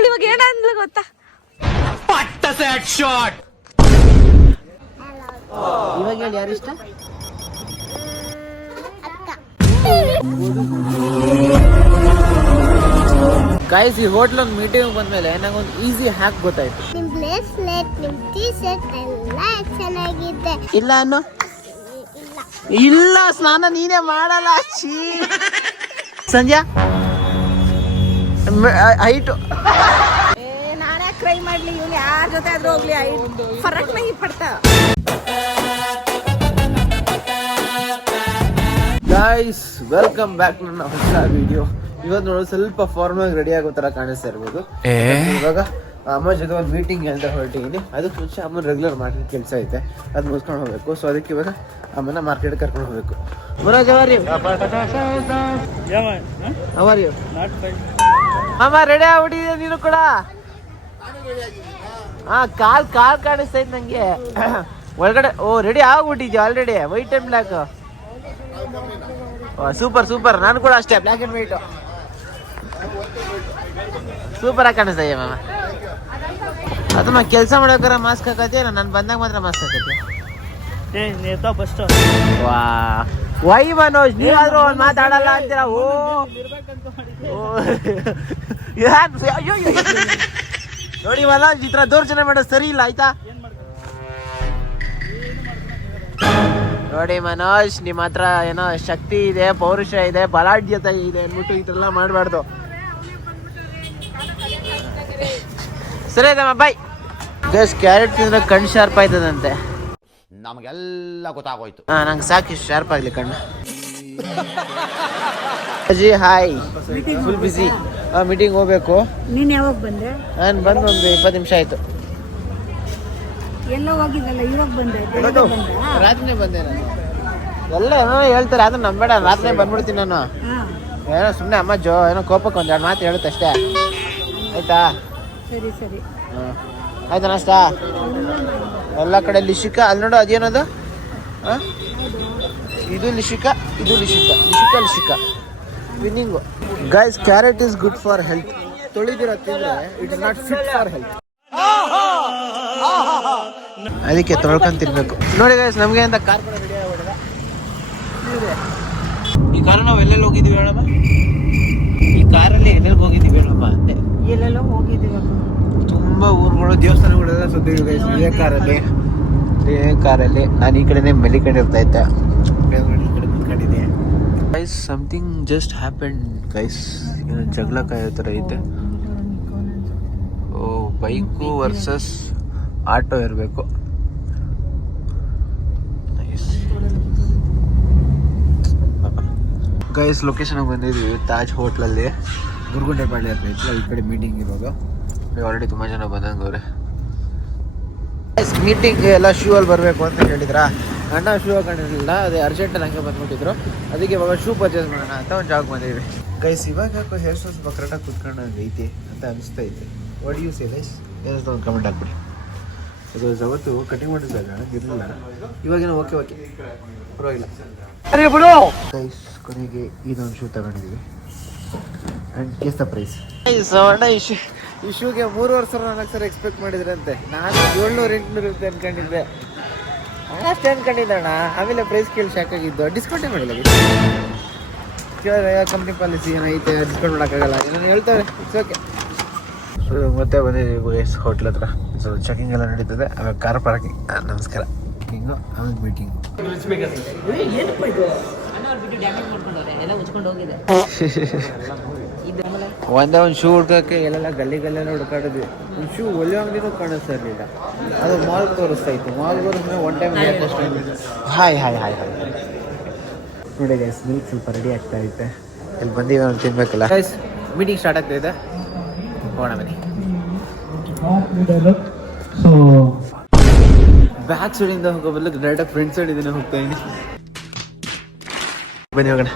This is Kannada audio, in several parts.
ಅವಳು ಇವಾಗ ಏನಂದ್ಲು ಗೊತ್ತಾ, ಇವಾಗ ಹೇಳಿ ಯಾರು ಇಷ್ಟ? ಗೈಸ್, ಈ ಹೋಟ್ಲ್ ಒಂದು ಮೀಟಿಂಗ್ ಬಂದ್ಮೇಲೆ ನಂಗೊಂದು ಈಸಿ ಹ್ಯಾಕ್ ಗೊತ್ತಾಯ್ತು. ಇಲ್ಲ ಅನ್ನೋ, ಇಲ್ಲ ಸ್ನಾನ ನೀನೇ ಮಾಡಲ್ಲ. ಸಂಧ್ಯಾ ಹೈಟು ನಾನೇ ಕ್ರೈ ಮಾಡ್ಲಿ, ಇವ್ನು ಯಾರ ಜೊತೆ ಆದ್ರೂ ಹೋಗ್ಲಿ, ಫರಕ್ ನಹಿ ಪಡ್ತಾ. ಗೈಸ್, ವೆಲ್ಕಮ್ ಬ್ಯಾಕ್ ನನ್ನ ಹೊಸ ವಿಡಿಯೋ. ಇವತ್ತು ನೋಡೋ ಸ್ವಲ್ಪ ಫಾರ್ಮಲ್ ರೆಡಿ ಆಗೋ ತರ ಕಾಣಿಸ್ತಾ ಇರ್ಬೋದು. ಇವಾಗ ಅಮ್ಮ ಜೊತೆ ಒಂದು ಮೀಟಿಂಗ್ ಅಂತ ಹೊರಟಿದ್ದೀನಿ. ಅದಕ್ಕೆ ಮುಂಚೆ ಅಮ್ಮನ ರೆಗ್ಯುಲರ್ ಮಾರ್ಕೆಟ್ ಕೆಲಸ ಐತೆ, ಅದು ಮುಗಿಸ್ಕೊಂಡು ಹೋಗ್ಬೇಕು. ಸೊ ಅದಕ್ಕೆ ಇವಾಗ ಅಮ್ಮನ ಮಾರ್ಕೆಟ್ ಕರ್ಕೊಂಡು ಹೋಗ್ಬೇಕು. ಮುರಾಜ್, ಅಮ್ಮ ರೆಡಿ ಆಗ್ಬಿಟ್ಟಿದೆ, ನೀನು ಕೂಡ? ಹಾ, ಕಾಲ್ ಕಾಣಿಸ್ತೈತೆ ನಂಗೆ ಒಳಗಡೆ. ಓ, ರೆಡಿ ಆಗ್ಬಿಟ್ಟಿದ್ಯಾ already? White and black. Super. ನಾನು ಕೂಡ ಅಷ್ಟೇ, ಬ್ಲ್ಯಾಕ್ ಅಂಡ್ ವೈಟ್. ಸೂಪರ್ ಆಗಿ ಕಾಣಿಸ್ತಾ ಇದೆಯಾ ಮಾಮ? ಅದು ನಾ ಕೆಲಸ ಮಾಡೋಕ್ಕಾರ ಮಾಸ್ಕ್ ಹಾಕತ್ತೆ, ನಾನು ಬಂದಾಗ ಮಾತ್ರ ಮಾಸ್ಕ್ ಹಾಕತ್ತೆ. ವೈ ಮನೋಜ್, ನೀವಾದ್ರೂ ಒಂದು ಮಾತಾಡಲ್ಲ ಅಂತೀರಾ? ನೋಡಿ ಮನೋಜ್, ಈ ತರ ದೌರ್ಜನ್ಯ ಮಾಡೋದು ಸರಿ ಇಲ್ಲ, ಆಯ್ತಾ? ನೋಡಿ ಮನೋಜ್, ನಿಮ್ಮ ಹತ್ರ ಏನೋ ಶಕ್ತಿ ಇದೆ, ಪೌರುಷ ಇದೆ, ಬಲಾಢ್ಯತೆ ಇದೆ ಅಂದ್ಬಿಟ್ಟು ಈ ಥರ ಎಲ್ಲ ಮಾಡಬಾರ್ದು. ಸರಿ ಆಯ್ತಮ್ಮ, ಬಾಯ್. ಗೈಸ್, ಕ್ಯಾರೆಟ್ ತಿಂದ್ರೆ ಕಣ್ಣು ಶಾರ್ಪ್ ಆಯ್ತದಂತೆ. ನಮಗೆಲ್ಲ ಗೊತ್ತಾಗೋಯ್ತು. ನಂಗೆ ಸಾಕು ಶಾರ್ಪ್ ಆಗ್ಲಿ ಕಣ್ಣು. ಅಜ್ಜಿ ಹಾಯ್, ಫುಲ್ ಬಿಸಿ. ಮೀಟಿಂಗ್ ಹೋಗ್ಬೇಕು. ನೀನ್ ಯಾವಾಗ ಬಂದೆ? ನಾನು ಬಂದು ಒಂದು 20 ನಿಮಿಷ ಆಯ್ತು. ಎಲ್ಲ ಹೋಗಿದ್ದಲ್ಲ, ಇವಾಗ ಬಂದೆ? ರಾತ್ರಿನೇ ಬಂದೆ ನಾನು. ಎಲ್ಲ ಏನೋ ಹೇಳ್ತಾರೆ, ಅದನ್ನ ನಂಬೇಡ, ರಾತ್ರಿ ಬಂದ್ಬಿಡ್ತೀನಿ ನಾನು. ಏನೋ ಸುಮ್ಮನೆ ಅಮ್ಮ ಏನೋ ಕೋಪಕ್ಕೆ ಒಂದೆರಡು ಮಾತು ಹೇಳುತ್ತೆ ಅಷ್ಟೇ, ಆಯ್ತಾ? ಸರಿ. ಆಯ್ತಾ ನಾಷ್ಟ? ಎಲ್ಲ ಕಡೆ ಲಿಶಿಕಾ, ಅಲ್ಲಿ ನೋಡು, ಅದೇನದು? ಇದು ಲಿಶಿಕಾ ವಿನ್ನಿಂಗು. Guys, carrot is good for health. ತೊಳಿದಿರೋ ತಿಂದ್ರೆ it is not fit for health. ಅದಕ್ಕೆ ತೊಳ್ಕೊಂಡು ತಿನ್ಬೇಕು. ನೋಡಿ ಗೈಸ್, ನಮಗೆ ಅಂತ ಕಾರ್ ಕೂಡ ರೆಡಿ ಆಗ್ಬಿಟ್ಟಿದೆ. ಈ ಕಾರ್ ನಾವು ಎಲ್ಲೆಲ್ಲಿ ಹೋಗಿದ್ದೀವಿ ಹೇಳಮ್ಮ? ಈ ಕಾರಲ್ಲಿ ಎಲ್ಲೆಲ್ಲಿ ಹೋಗಿದ್ದೀವಿ ಹೇಳಮ್ಮ ಅಂತೆ? ಎಲ್ಲೆಲ್ಲೋ ಹೋಗಿದ್ದೀವಿ, ತುಂಬಾ ಊರುಗಳು, ದೇವಸ್ಥಾನಗಳೆಲ್ಲ ಸುತ್ತಿದ್ವಿ ಗೈಸ್ ಇದೇ ಕಾರಲ್ಲಿ. ನಾನು ಈ ಕಡೆನೇ ಮೆಲಿಕೊಂಡಿರ್ತಾ ಇದ್ದೆ, ಈ ಕಡೆ ಕುತ್ಕೊಂಡಿದ್ದೆ. Guys, something just happen guys. ಏನೋ ಜಗಳ ಕಾಯೋ ಥರ ಐತೆ. ಓ, ಬೈಕು ವರ್ಸಸ್ ಆಟೋ ಇರಬೇಕು. ಗೈಸ್, ಲೊಕೇಶನ್ಗೆ ಬಂದಿದ್ವಿ, ತಾಜ್ ಹೋಟ್ಲಲ್ಲಿ, ಗುರುಗುಂಟೆಪಾಳ್ಯ ಹತ್ರ ಇತ್ತು. ಈ ಕಡೆ ಮೀಟಿಂಗ್ ಇರೋದು. ಆಲ್ರೆಡಿ ತುಂಬ ಜನ ಬಂದಂಗವ್ರೆ. ಮೀಟಿಂಗ್ ಎಲ್ಲ ಶೂ ಅಲ್ಲಿ ಬರಬೇಕು ಅಂತ ಹೇಳಿದ್ರಾ? ಅಣ್ಣ ಶೂ ಹಾಕೊಂಡಿರಲಿಲ್ಲ, ಅದೇ ಅರ್ಜೆಂಟಲ್ಲಿ ಹಂಗೆ ಬಂದ್ಬಿಟ್ಟಿದ್ರು. ಅದಕ್ಕೆ ಇವಾಗ ಶೂ ಪರ್ಚೇಸ್ ಮಾಡೋಣ ಅಂತ ಒಂದು ಜಾಗ ಬಂದಿದ್ವಿ. ಗೈಸ್, ಇವಾಗ ಯಾಕೋ ಹೇರ್ ಸ್ಟೈಲ್ ಸ್ವಲ್ಪ ಕರೆಕ್ಟಾಗಿ ಕುತ್ಕೊಂಡಂಗೆ ಐತಿ ಅಂತ ಅನಿಸ್ತಾ ಐತೆ. What you say guys? ಏನಿಸ್ತು ಒಂದು ಕಮೆಂಟ್ ಹಾಕ್ಬಿಡಿ. ಅದು ಅವತ್ತು ಕಟಿಂಗ್ ಮಾಡಿದಾಗ ಇರಲಿಲ್ಲ, ಇವಾಗೇನೋ ಓಕೆ ಪರವಾಗಿಲ್ಲ. ಗೈಸ್, ಕೊನೆಗೆ ಇದೊಂದು ಶೂ ತಗೊಂಡಿದ್ದೀವಿ. And guess the price. ಅಣ್ಣ, ಈ ಶೂಗೆ 3,400 ಎಕ್ಸ್ಪೆಕ್ಟ್ ಮಾಡಿದ್ರಂತೆ. ನಾನು 700-800 ರೂಪಾಯಿ ಅನ್ಕೊಂಡಿದ್ದೆ. ಅಷ್ಟೇ ಅನ್ಕೊಂಡಿದ್ದೆ ಅಣ್ಣ. ಆಮೇಲೆ ಪ್ರೈಸ್ ಕೇಳಿ ಶಾಕಾಗಿದ್ದು. ಡಿಸ್ಕೌಂಟೇ ಮಾಡಿಲ್ಲ. ಕೇಳಿದ್ರೆ ಕಂಪ್ನಿ ಪಾಲಿಸಿ ಏನೈತೆ, ಡಿಸ್ಕೌಂಟ್ ಮಾಡೋಕ್ಕಾಗಲ್ಲ, ನಾನು ಹೇಳ್ತಾರೆ. It's okay. ಮತ್ತೆ ಬಂದಿದ್ದೀವಿ ಹೋಟ್ಲ್ ಹತ್ರ. ಸೊ ಚೆಕಿಂಗ್ ಎಲ್ಲ ನಡೀತದೆ. ಆಮೇಲೆ ಕಾರ್ ಪಾರ್ಕಿಂಗ್. ನಮಸ್ಕಾರ. ಹಿಂಗು ಆಮೇಲೆ ಮೀಟಿಂಗು. ಒಂದೇ ಒಂದು ಶೂ ಹುಡ್ಕೋಕ್ಕೆ ಎಲ್ಲೆಲ್ಲ ಗಲ್ಲೆಲ್ಲ ಹುಡ್ಕಾಡಿದ್ವಿ. ಒಂದು ಶೂ ಒಳ್ಳೆ ಅಂಗಡಿನೂ ಕಾಣಿಸ್ತಾ ಇರಲಿಲ್ಲ. ಅದು ಮಾಲ್ ತೋರಿಸ್ತಾ ಇತ್ತು. ಮಾಲ್ ತೋರಿಸ್ಮೇಲೆ ಒನ್ ಟೈಮ್ ಹಾಯ್ ನೋಡಿ ಗೈಸ್, ಮಿಲ್ಕ್ ಸ್ವಲ್ಪ ರೆಡಿ ಆಗ್ತಾ ಐತೆ. ಇಲ್ಲಿ ಬಂದೀವಿ, ನಾವು ತಿನ್ಬೇಕಲ್ಲ ಗೈಸ್. ಮೀಟಿಂಗ್ ಸ್ಟಾರ್ಟ್ ಆಗ್ತಾ ಇದೆ, ಹೋಗೋಣ ಬನ್ನಿ. ಬ್ಯಾಕ್ ಸೈಡಿಂದ ಹೋಗೋ ಬದಲು ಡೈರೆಕ್ಟಾಗಿ ಫ್ರಂಟ್ ಸೈಡಿಂದ ಹೋಗ್ತಾ ಇದ್ದೀನಿ. ಬನ್ನಿ ಹೋಗೋಣ.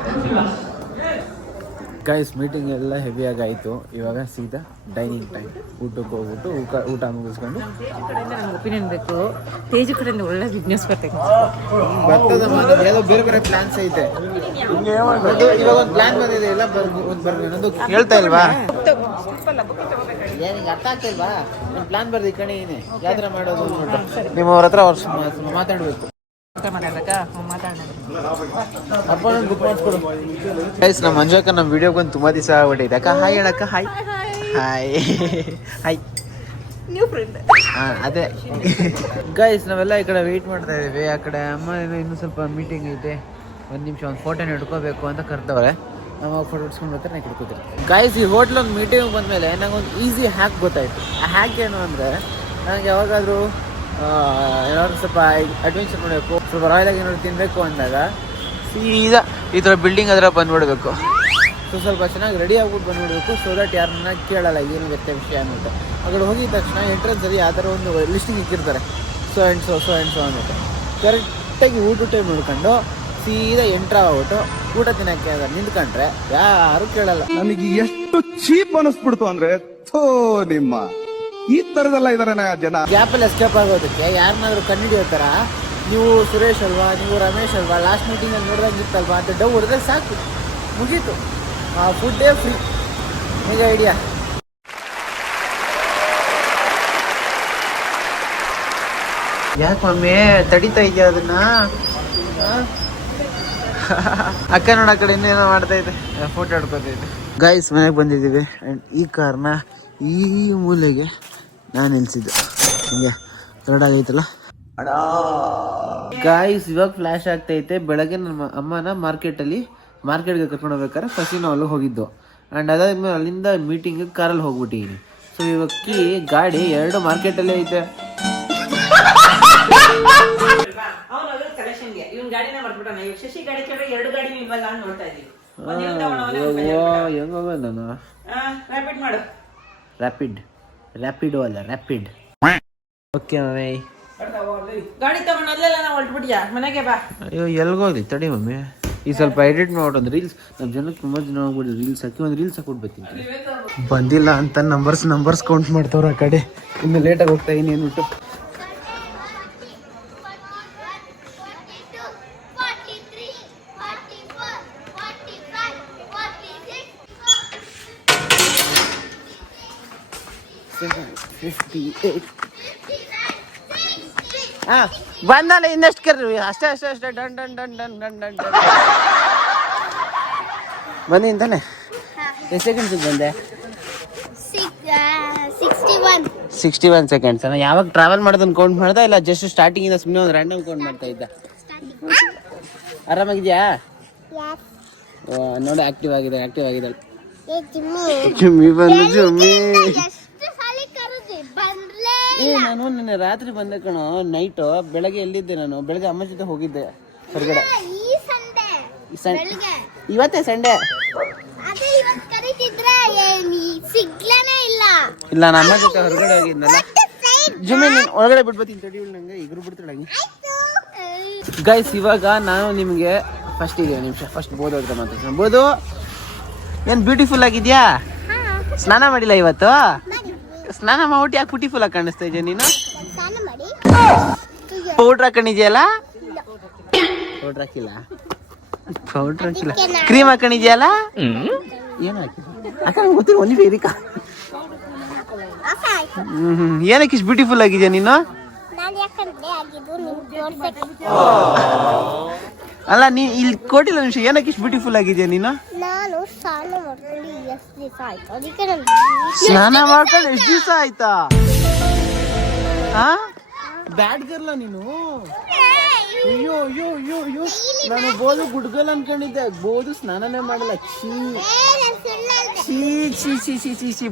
ಗೈಸ್, ಮೀಟಿಂಗ್ ಎಲ್ಲ ಹೆವಿಯಾಗಿ ಆಯಿತು. ಇವಾಗ ಸೀದಾ ಡೈನಿಂಗ್ ಟೈಮ್. ಊಟಕ್ಕೆ ಹೋಗ್ಬಿಟ್ಟು ಊಟ ಮುಗಿಸ್ಕೊಂಡು ಒಪಿನಿಯನ್ ಬೇಕು. ತೇಜು ಕಡೆಯಿಂದ ಒಳ್ಳೆ ಬಿಸ್ನೆಸ್ ಬರ್ತದೆ. ಏನೋ ಬೇರೆ ಪ್ಲಾನ್ಸ್ ಐತೆ. ಇವಾಗ ಒಂದು ಪ್ಲಾನ್ ಬಂದಿದೆ, ಎಲ್ಲ ಬರ್ಬೇಕು. ಹೇಳ್ತಾ ಇಲ್ವಾ? ಏನಿಗೆ ಅರ್ಥ ಆಗ್ತಿಲ್ವಾ? ನಾನು ಪ್ಲಾನ್ ಬರ್ದು ಈ ಕಡೆ ಏನೇ ಯಾತ್ರೆ ಮಾಡೋದು ಅಂದ್ಬಿಟ್ಟು ನಿಮ್ಮವ್ರ ಹತ್ರ ಮಾತಾಡಬೇಕು. ಅಪ್ಪ ಬುಕ್ ಮಾಡಿಸ್ಕೊಡು ಗೈಸ್. ನಮ್ಮ ಮಂಜಕ್ಕ ನಮ್ಮ ವಿಡಿಯೋ ಬಂದು ತುಂಬ ದಿವಸ ಆಗ್ಬಿಟ್ಟೈತೆ. ಅಕ್ಕ ಹಾಯ್ ಹೇಳಕ್ಕ. Hi hi hi new friend. ಹಾಂ ಅದೇ ಗೈಸ್, ನಾವೆಲ್ಲ ಈ ಕಡೆ ವೆಯ್ಟ್ ಮಾಡ್ತಾ ಇದ್ದೀವಿ. ಆ ಕಡೆ ಅಮ್ಮ ಇನ್ನೂ ಸ್ವಲ್ಪ ಮೀಟಿಂಗ್ ಐತೆ, ಒಂದು ನಿಮಿಷ ಒಂದು ಫೋಟೋನ ಹಿಡ್ಕೋಬೇಕು ಅಂತ ಕರ್ತವ್ರೆ. ನಾವು ಫೋಟೋ ಹಿಡ್ಸ್ಕೊಂಡು ಬರ್ತಾರೆ, ನಾನು ಹಿಡ್ಕೋತೀರಿ. ಗೈಸ್, ಈ ಹೋಟ್ಲೊಂದು ಮೀಟಿಂಗ್ ಬಂದಮೇಲೆ ನನಗೊಂದು ಈಸಿ ಹ್ಯಾಕ್ ಗೊತ್ತಾಯಿತು. ಆ ಹ್ಯಾಕ್ ಏನು ಅಂದರೆ, ನನಗೆ ಯಾವಾಗಾದರೂ ಏನಾದ್ರು ಸ್ವಲ್ಪ ಅಡ್ವೆಂಚರ್ ಮಾಡಬೇಕು, ಸ್ವಲ್ಪ ರಾಯಲಾಗಿ ಏನಾದ್ರು ತಿನ್ನಬೇಕು ಅಂದಾಗ ಸೀದಾ ಈ ಥರ ಬಿಲ್ಡಿಂಗ್ ಹತ್ರ ಬಂದುಬಿಡ್ಬೇಕು. ಸ್ವಲ್ಪ ಚೆನ್ನಾಗಿ ರೆಡಿ ಆಗ್ಬಿಟ್ಟು ಬಂದುಬಿಡ್ಬೇಕು. ಸೊ ದಟ್ ಯಾರನ್ನ ಕೇಳಲ್ಲ ಏನು ಗೊತ್ತೆ ವಿಷಯ ಅಂದ್ಬಿಟ್ಟು. ಆ ಕಡೆ ಹೋಗಿದ ತಕ್ಷಣ ಎಂಟ್ರೆನ್ಸಲ್ಲಿ ಆ ಥರ ಒಂದು ಲಿಸ್ಟಿಂಗ್ ಇಕ್ಕಿರ್ತಾರೆ, ಸೊ ಆ್ಯಂಡ್ ಸೊ ಅಂದ್ಬಿಟ್ಟು. ಕರೆಕ್ಟಾಗಿ ಊಟ ಟೈಮ್ ನೋಡ್ಕೊಂಡು ಸೀದಾ ಎಂಟ್ರ್ ಆಗ್ಬಿಟ್ಟು ಊಟ ತಿನ್ನಕ್ಕೆ ಅದ ನಿಂತ್ಕೊಂಡ್ರೆ ಯಾರು ಕೇಳಲ್ಲ. ನನಗೆ ಎಷ್ಟು ಚೀಪ್ ಅನಿಸ್ಬಿಡ್ತು ಅಂದ್ರೆ, ಥೋ ನಿಮ್ಮ ಈ ತರದೆಲ್ಲ ಇದಾರೆ ಜನ. ಗ್ಯಾಪಲ್ಲಿ ಎಸ್ಕೇಪ್ ಆಗೋದಕ್ಕೆ ಯಾರನ್ನಾದ್ರೂ ಕಂಡುಹಿಡಿಯೋ ಥರ ನೀವು ಸುರೇಶ್ ಅಲ್ವಾ, ನೀವು ರಮೇಶ್ ಅಲ್ವಾ, ಲಾಸ್ಟ್ ಮೀಟಿಂಗಲ್ಲಿ ನೋಡಿದಂಗೆ ಇತ್ತಲ್ವಾ ಅಂತ ಡೌ ಹೊಡೆದ್ರೆ ಸಾಕು, ಮುಗೀತು. ಫುಡ್ಡೇ ಫ್ರೀ. ಈಗ ಐಡಿಯಾ. ಯಾಕೆ ಮಮ್ಮಿ ತಡಿತಾ ಇದೆಯಾ ಅದನ್ನ? ಅಕ್ಕ ನೋಡ ಆ ಕಡೆ ಇನ್ನೇನೋ ಮಾಡ್ತಾ ಇದೆ, ಫೋಟೋ ಹಿಡ್ಕೊತೈತೆ. ಗೈಸ್, ಮನೆಗೆ ಬಂದಿದ್ದೀವಿ. ಆ್ಯಂಡ್ ಈ ಕಾರ್ನ ಈ ಮೂಲೆಗೆ ನಾನು ನಿಲ್ಸಿದ್ದು. ಹಿಂಗೆ ಎರಡಾಗೈತಲ್ಲ ಗೈಸ್. ಇವಾಗ ಫ್ಲ್ಯಾಶ್ ಆಗ್ತೈತೆ. ಬೆಳಗ್ಗೆ ನಮ್ಮ ಅಮ್ಮನ ಮಾರ್ಕೆಟ್ಗೆ ಕರ್ಕೊಂಡು ಹೋಗ್ಬೇಕಾದ್ರೆ ಫಸ್ಟಿನ ಅಲ್ಲಿ ಹೋಗಿದ್ದು. ಆ್ಯಂಡ್ ಅದಾದ್ಮೇಲೆ ಅಲ್ಲಿಂದ ಮೀಟಿಂಗಿಗೆ ಕಾರಲ್ಲಿ ಹೋಗ್ಬಿಟ್ಟಿದ್ದೀನಿ. ಸೊ ಇವಕ್ಕೆ ಗಾಡಿ 2 ಮಾರ್ಕೆಟಲ್ಲೇ ಐತೆ. ಹೆಂಗ ನಾನು ರ್ಯಾಪಿಡ್ ಅಲ್ಲ ರ್ಯಾಪಿಡ್. Okay mummy. ಗಾಡಿ ತಗೊಂಡು ಅಲ್ಲೆಲ್ಲ ನಾವು ಹೊರಟ್ಬಿಟ್ಯಾ ಮನೆಗೆ ಬಾ. ಅಯ್ಯೋ ಎಲ್ಗೋಗ್ಲಿ ತಡಿ ಮಮ್ಮಿ. ಈ ಸ್ವಲ್ಪ ಎಡಿಟ್ ಮಾಡಿ ಒಂದು ರೀಲ್ಸ್, ನಮ್ಮ ಜನಕ್ಕೆ ತುಂಬ ಜನ ಹೋಗ್ಬಿಟ್ಟು ರೀಲ್ಸ್ ಹಾಕಿ ಒಂದು ರೀಲ್ಸ್ ಹಾಕ್ಬಿಟ್ಟು ಬಂದಿಲ್ಲ ಅಂತ ನಂಬರ್ಸ್ ಕೌಂಟ್ ಮಾಡ್ತವ್ರ ಆ ಕಡೆ. ಇನ್ನು ಲೇಟಾಗಿ ಹೋಗ್ತಾ ಇದೀನಿ ಅಂದ್ಬಿಟ್ಟು. ಬಂದಲ್ಲ ಇನ್ನಷ್ಟು ಕರ್ರಿ. ಅಷ್ಟೇ done done done done done done done ಬಂದಿನ್ ತಾನೆ? ಎಷ್ಟು ಸೆಕೆಂಡ್ಸ್ ಬಂದೆ? 61 ಸೆಕೆಂಡ್ಸ್. ಯಾವಾಗ ಟ್ರಾವೆಲ್ ಮಾಡೋದನ್ನ ಕೌಂಟ್ ಮಾಡ್ದ ಇಲ್ಲ ಜಸ್ಟ್ ಸ್ಟಾರ್ಟಿಂಗ್ ಇಂದ ಸುಮ್ಮನೆ ಒಂದು ರ್ಯಾಂಡಮ್ ಕೌಂಟ್ ಮಾಡ್ತಾ ಇದ್ದ? ಆರಾಮಾಗಿದ್ಯಾ? ನೋಡಿ ಆಕ್ಟಿವ್ ಆಗಿದೆ. ಜುಮ್ಮಿ ಬಂದು ಜುಮ್ಮಿ. ನಾನು ನಿನ್ನೆ ರಾತ್ರಿ ಬಂದೆ ಕಣೋ, ನೈಟು. ಬೆಳಗ್ಗೆ ಎಲ್ಲಿದ್ದೆ ನಾನು? ಬೆಳಗ್ಗೆ ಅಮ್ಮ ಜೊತೆ ಹೋಗಿದ್ದೆ ಹೊರಗಡೆ. ಇವತ್ತೇ ಸಂಡೇ ಇಲ್ಲ, ನಮ್ಮ ಅಮ್ಮ ಜೊತೆ ಹೊರಗಡೆ ಹೋಗಿದ್ನಲ್ಲ. ಜುಮ್ಮಿ ನೀನು ಒಳಗಡೆ ಬಿಡ್ಬತ್ತೀನಿ ತಡಿ. ನಂಗೆ ಇಗ್ರು ಬಿಡ್ತಾಳೆ. ಗೈಸ್, ಇವಾಗ ನಾನು ನಿಮಗೆ ಫಸ್ಟ್ ಬೋದು ಹತ್ರ ಮಾತಾಡ್ತೀನಿ. ಬೋದು, ಏನು ಬ್ಯೂಟಿಫುಲ್ ಆಗಿದ್ಯಾ? ಸ್ನಾನ ಮಾಡಿಲ್ಲ ಇವತ್ತು? ಸ್ನಾನ ಮಾಡ್ಬಿಟ್ಟು ಯಾಕೆ ಬ್ಯೂಟಿಫುಲ್ ಆಗಿ ಕಾಣಿಸ್ತಾ ಇದೆಯಾ ನೀನು? ಪೌಡ್ರ್ ಹಾಕೊಂಡಿದ್ಯಲ್ಲ? ಪೌಡ್ರ್ ಹಾಕಿಲ್ಲ. ಕ್ರೀಮ್ ಹಾಕೊಂಡಿದ್ಯಲ್ಲ? ಏನು ಹಾಕಿಲ್ಲ ಅಕ್ಕ, ಗೊತ್ತಿಲ್ಲ. ಒಂದು ಬೇರಿಕ ಏನಕ್ಕೆ ಇಷ್ಟು ಬ್ಯೂಟಿಫುಲ್ ಆಗಿದ್ಯಾ ನೀನು? ಅಲ್ಲ, ನೀ ಇಲ್ಲಿ ಕೊಟ್ಟಿಲ್ಲ ನಿಮಿಷ. ಏನಕ್ಕೆ ಇಷ್ಟು ಬ್ಯೂಟಿಫುಲ್ ಆಗಿದ್ಯಾ ನೀನು? ಸ್ನಾನ ಮಾಡ್ಕೊಂಡು ಎಷ್ಟು ದಿವಸ ಆಯ್ತಾ? ಬ್ಯಾಡ್ ಗರ್ಲ ನೀನು? ಅಯ್ಯೋ ಅಯ್ಯೋ ಅಯ್ಯೋ ಅಯ್ಯೋ, ನಾನು ಬೋದು ಗುಡ್ಗಲ್ ಅನ್ಕೊಂಡಿದ್ದೆ. ಬೋದು ಸ್ನಾನನೇ ಮಾಡಲ್ಲ. ಛೀ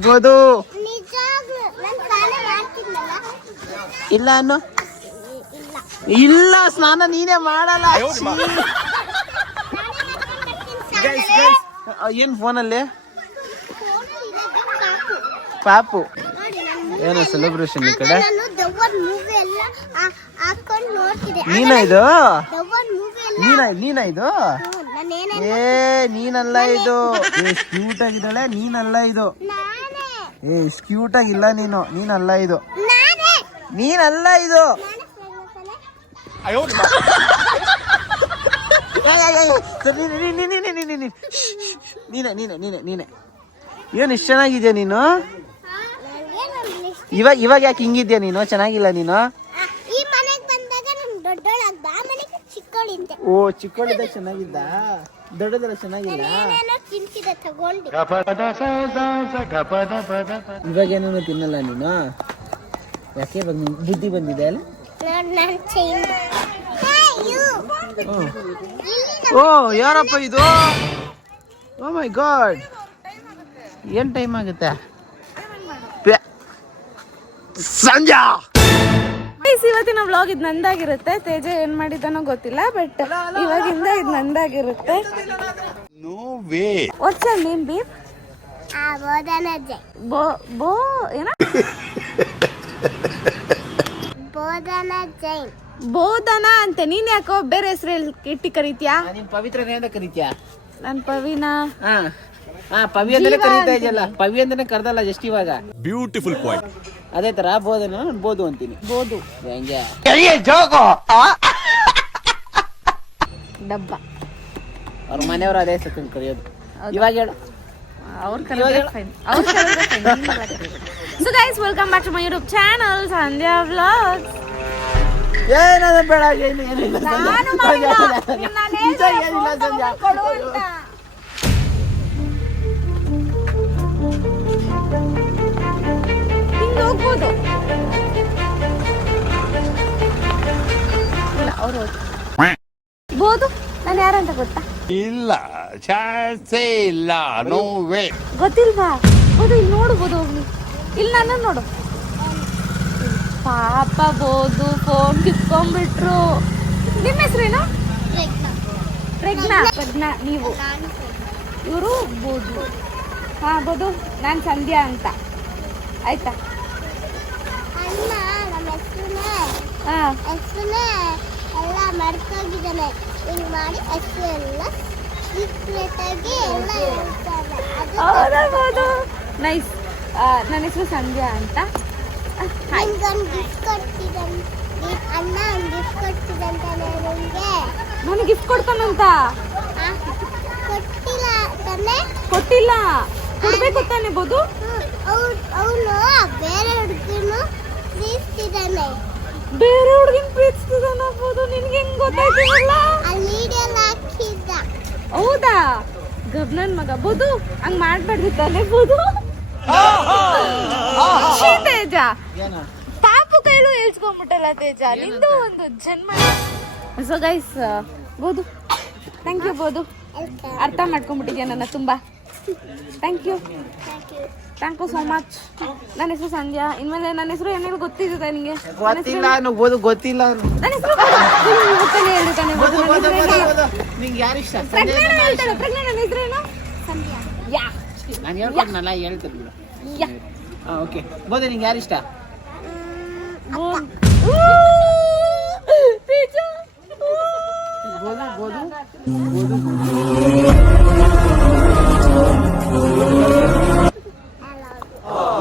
ಬೋದು. ಇಲ್ಲ ಅನ್ನು. ಇಲ್ಲ, ಸ್ನಾನ ನೀನೇ ಮಾಡಲ್ಲ. ಏನ್ ಫೋನಲ್ಲಿ ಪಾಪು ಏನೋ ಸೆಲೆಬ್ರೇಷನ್ ಈ ಕಡೆ. ನೀನ ಇದು? ನೀನಲ್ಲ ಇದು. ಕ್ಯೂಟ್ ಆಗಿದ್ದಾಳೆ. ನೀನಲ್ಲ ಇದು. ಕ್ಯೂಟ್ ಆಗಿಲ್ಲ ನೀನು. ನೀನಲ್ಲ ಇದು. ನೀನೆ. ಏನು ಇಷ್ಟು ಚೆನ್ನಾಗಿದ್ಯಾ ನೀನು? ಇವಾಗ ಯಾಕೆ ಹಿಂಗಿದ್ಯಾ ನೀನು? ಚೆನ್ನಾಗಿಲ್ಲ ನೀನು. ಈ ಮನೆಗೆ ಬಂದಾಗ ನಾನು ದೊಡ್ಡೋಳಾಗ್ದ, ಆ ಮನೆಗೆ ಚಿಕ್ಕವಳಿದ್ದೆ. ಓ, ಚಿಕ್ಕವಳಿದ್ದ ಚೆನ್ನಾಗಿದ್ದ, ದೊಡ್ಡದಲ್ಲ ಚೆನ್ನಾಗಿಲ್ಲ. ಏನೇನೋ ತಿಂತಿದ್ದೆ ತಗೊಂಡು. ಇವಾಗ ಏನೇನು ತಿನ್ನಲ್ಲ ನೀನು? ಯಾಕೆ ಇವಾಗ ನಿನ್ ಬುದ್ಧಿ ಬಂದಿದೆ ಅಲ್ಲ? ನಾನು ಚೈನ್. ಓ, ಯಾರಪ್ಪ ಇದು? ಓ ಮೈ ಗಾಡ್, ಏನ್ ಟೈಮ್ ಆಗುತ್ತೆ? ಸಂಜಾ ಇವತ್ತಿನ ವ್ಲಾಗ್ ಇದು ನಂದಾಗಿರುತ್ತೆ. ತೇಜ ಏನ್ ಮಾಡಿದಾನೋ ಗೊತ್ತಿಲ್ಲ, ಬಟ್ ಇವಾಗಿಂದ ಇದು ನಂದಾಗಿರುತ್ತೆ. What's your name babe? Bodhana Jain. ಏನ? ಬೋಧನಾ ಜೈನ್. ಬೋಧನಾ ಅಂತ. ನೀನ್ ಯಾಕೋ ಬೇರೆ ಹೆಸರು ಇಟ್ಟಿ ಕರೀತ್ಯಾ? ನೀನ್ ಪವಿತ್ರನೇ ಅಂತ ಕರೀತ್ಯಾ? ನಾನ್ ಪವಿನ. ಪವಿ ಅಂತಾನೆ ಕರೀತಾ ಇದೆಯಲ್ಲ, ಪವಿ ಅಂತಾನೆ ಕರ್ದಲ್ಲ ಜಸ್ಟ್ ಇವಾಗ. Beautiful point. ಅದೇ ತರ ಬೋಧನ ಬೋದು ಅಂತೀನಿ. ಬೋದು ಹೆಂಗೆ ಡಬ್ಬ. ಅವ್ರ ಮನೆಯವರು ಅದೇ ಸತ್ಯ ಕರೆಯೋದು. ಇವಾಗ ಹೇಳು. So guys, welcome back to my YouTube channel, Sandhya Vlogs. ಏನದ ಬೇಡ, ಏನಿಲ್ಲ ನಾನು ಮಾಡಿಲ್ಲ. ನಾನು ಏನಿಲ್ಲ ಸಂಜೆ. ಕೊಡು ಅಂತ. ಹಿಂಗೆ ಹೋಗ್ಬೋದು. ಇಲ್ಲ, ಅವ್ರು ಬೋದು. ನಾನು ಯಾರಂತ ಗೊತ್ತಾ? ಇಲ್ಲ, ಚಾನ್ಸೇ ಇಲ್ಲ, ನೋ ವೇ. ಗೊತ್ತಿಲ್ವಾ? ಬೋದು, ಇಲ್ಲಿ ನೋಡ್ಬೋದು. ಹೋಗ್ಲಿ, ಇಲ್ಲಿ ನನ್ನ ನೋಡು. ಪಾಪ ಬೋದು ಫೋನ್ ಕಿತ್ಕೊಂಡ್ಬಿಟ್ರು. ನಿಮ್ಮ ಹೆಸರೇನು? ಪ್ರಜ್ಞಾ. ನೀವು? ಇವರು ಬೋದು. ಹಾ ಬೋದು, ನಾನು ಸಂಧ್ಯಾ ಅಂತ. ಆಯ್ತಾ? ಅಣ್ಣ ನಮ್ಮ ಹೆಸರನ್ನೇ ಹಾ, ಎಲ್ಲ ಮರ್ತೋಗಿದ್ದಾನೆ. ಹಿಂಗ್ ಮಾಡಿ ಹೆಸರು ಎಲ್ಲ ಸೀಕ್ರೆಟ್ ಆಗಿ ಎಲ್ಲ ಹೇಳ್ತಾರೆ. ಹೌದಾ ಬೋದು? ನೈಸ್. ನನ್ನ ಹೆಸರು ಸಂಧ್ಯಾ ಅಂತ. ನಿಮ್ಗೊಂದು ಗಿಫ್ಟ್ ಕೊಡ್ತಿದ್ದಾನೆ ಅಣ್ಣ. ಒಂದು ಗಿಫ್ಟ್ ಕೊಡ್ತಿದ್ದಂತಾನೆ ನಿಮ್ಗೆ. ನನಗೆ ಗಿಫ್ಟ್ ಕೊಡ್ತಾನಂತ? ಕೊಟ್ಟಿಲ್ಲ ತಾನೆ? ಕೊಟ್ಟಿಲ್ಲ. ಕೊಡ್ಬೇಕು ತಾನೆ ಬೋದು? ಅವನು ಬೇರೆ ಹುಡುಗನು ಪ್ರೀತಿಸಿದ್ದಾನೆ. ಬೇರೆ ಹುಡುಗಿನ ಪ್ರೀತಿಸ್ತಿದ್ದಾನ ಬೋದು? ನಿನ್ಗೆ ಹೆಂಗ್ ಗೊತ್ತಾಯ್ತಿಲ್ಲ? ಅಲ್ಲಿ ಮೀಡಿಯಲ್ಲಿ ಹಾಕಿದ್ದ. ಹೌದಾ? ಗಬ್ನನ್ ಮಗ ಬೋದು, ಹಂಗ್ ಮಾಡ್ಬಾರ್ದು ತಾನೆ ಬೋದು? ತೇಜ ಪಾಪು ಕೈಲೂ ಹೇಳ್ಸ್ಕೊಂಡ್ಬಿಟ್ಟಲ್ಲ ತೇಜ, ನಿಂದು ಒಂದು ಜನ್ಮ. ಸೊ ಗೈಸ್, ಬೋದು ಥ್ಯಾಂಕ್ ಯು ಬೋದು. ಅರ್ಥ ಮಾಡ್ಕೊಂಡ್ಬಿಟ್ಟಿದ್ಯಾ ನನ್ನ ತುಂಬಾ. Thank you so much. ನನ್ನ ಹೆಸರು ಸಂಧ್ಯಾ. ಇನ್ಮೇಲೆ ನನ್ನ ಹೆಸರು ಏನೇನು ಗೊತ್ತಿದೆ ನಿನಗೆ? ಗೊತ್ತಿಲ್ಲ ಬೋದು, ಗೊತ್ತಿಲ್ಲ. ನನ್ನ ಹೆಸರು ಹೇಳ್ತಾನೆ ಬೋದು. ನಿಂಗೆ ಯಾರು ಇಷ್ಟ? ಪ್ರಜ್ಞಾ ಹೇಳ್ತಾಳೆ. ಪ್ರಜ್ಞಾ, ನನ್ನ ಹೆಸರೇನು? ಸಂಧ್ಯಾ. ಯಾ ನಾನು ಹೇಳ್ಕೊಡ್ನಲ್ಲ, ಹೇಳ್ತೀನಿ ಬಿಡು. ಯಾ ಓಕೆ ಬೋದು, ನಿಂಗೆ ಯಾರು ಇಷ್ಟ? ಬೋದು ಬೋದು ಬೋದು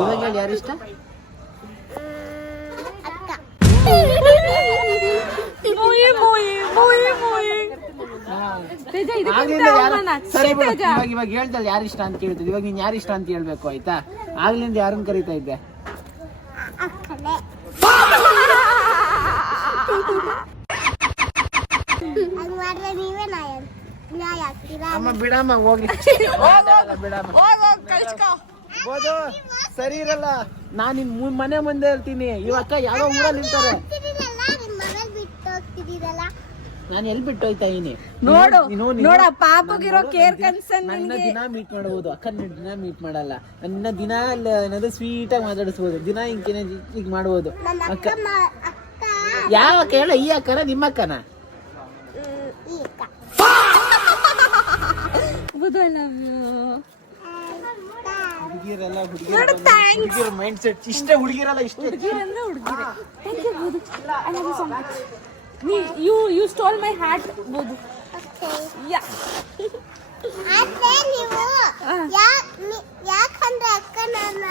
ಇವಾಗ ಹೇಳಿ, ಯಾರು ಇಷ್ಟ? ಅಕ್ಕ. ಸರಿ ಬಿಡು, ಇವಾಗ ಹೇಳ್ದಲ್ಲ ಯಾರು ಇಷ್ಟ ಅಂತ ಕೇಳ್ತಿದ್ದೆ. ಇವಾಗ ನೀನ್ ಯಾರು ಇಷ್ಟ ಅಂತ ಹೇಳ್ಬೇಕು, ಆಯ್ತಾ? ಆಗ್ಲಿಂದ ಯಾರನ್ನ ಕರೀತಾ ಇದ್ದೆ? ಅಕ್ಕನೇ. ಹಂಗ್ ಮಾಡಿದ್ರೆ ನೀವೇ ನ್ಯಾಯ ಆಗ್ತೀರಾ? ಅಮ್ಮ ಬಿಡಮ್ಮ, ಹೋಗ್ಲಿ ಬಿಡಮ್ಮ. ಬೋದು ಸರಿ ಇರಲ್ಲ. ನಾನು ನಿನ್ ಮನೆ ಮುಂದೆ ಇರ್ತೀನಿ. ಇವಕ್ಕ ಯಾವ ಊರಲ್ಲಿ ಇರ್ತಾರೆ? ನಿಮ್ಮ ಮನೇಲಿ ಬಿಟ್ಟು ಹೋಗ್ತಿದ್ದೀರಲ್ಲ. ನಾನು ಎಲ್ಲಿ ಬಿಟ್ಟು ಹೋಯ್ತಾ ಇದೀನಿ? ನೋಡ ಪಾಪಗಿರೋ ಕೇರ್ ಕನ್ಸರ್ನ್. ನನ್ನ ದಿನ ಮೀಟ್ ಮಾಡಬಹುದು, ಅಕ್ಕನ ದಿನ ಮೀಟ್ ಮಾಡಲ್ಲ. ನನ್ನ ದಿನ ಅನ್ನೋದು ಸ್ವೀಟ್ ಆಗಿ ಮಾತಾಡಿಸ್ಬೋದು. ದಿನ ಹಿಂಗೆ ಮಾಡ್ಬೋದು. ನನ್ನ ಅಕ್ಕ ಅಕ್ಕ ಯಾವ ಅಕ್ಕ ಹೇಳ? ಈ ಅಕ್ಕನ ನಿಮ್ಮ ಅಕ್ಕನ? ಈ ಅಕ್ಕ. ಹುಡುಗಿರಲ್ಲ, ಹುಡುಗಿರ ಮೈಂಡ್ ಸೆಟ್ ಇಷ್ಟೇ. ಹುಡುಗಿರಲ್ಲ ಇಷ್ಟೇ. You stole my heart, ಬೋದು. Yeah. ಆದ್ರೆ ನೀವು ಯಾಕಂದ್ರೆ ಅಕ್ಕ ನಾನು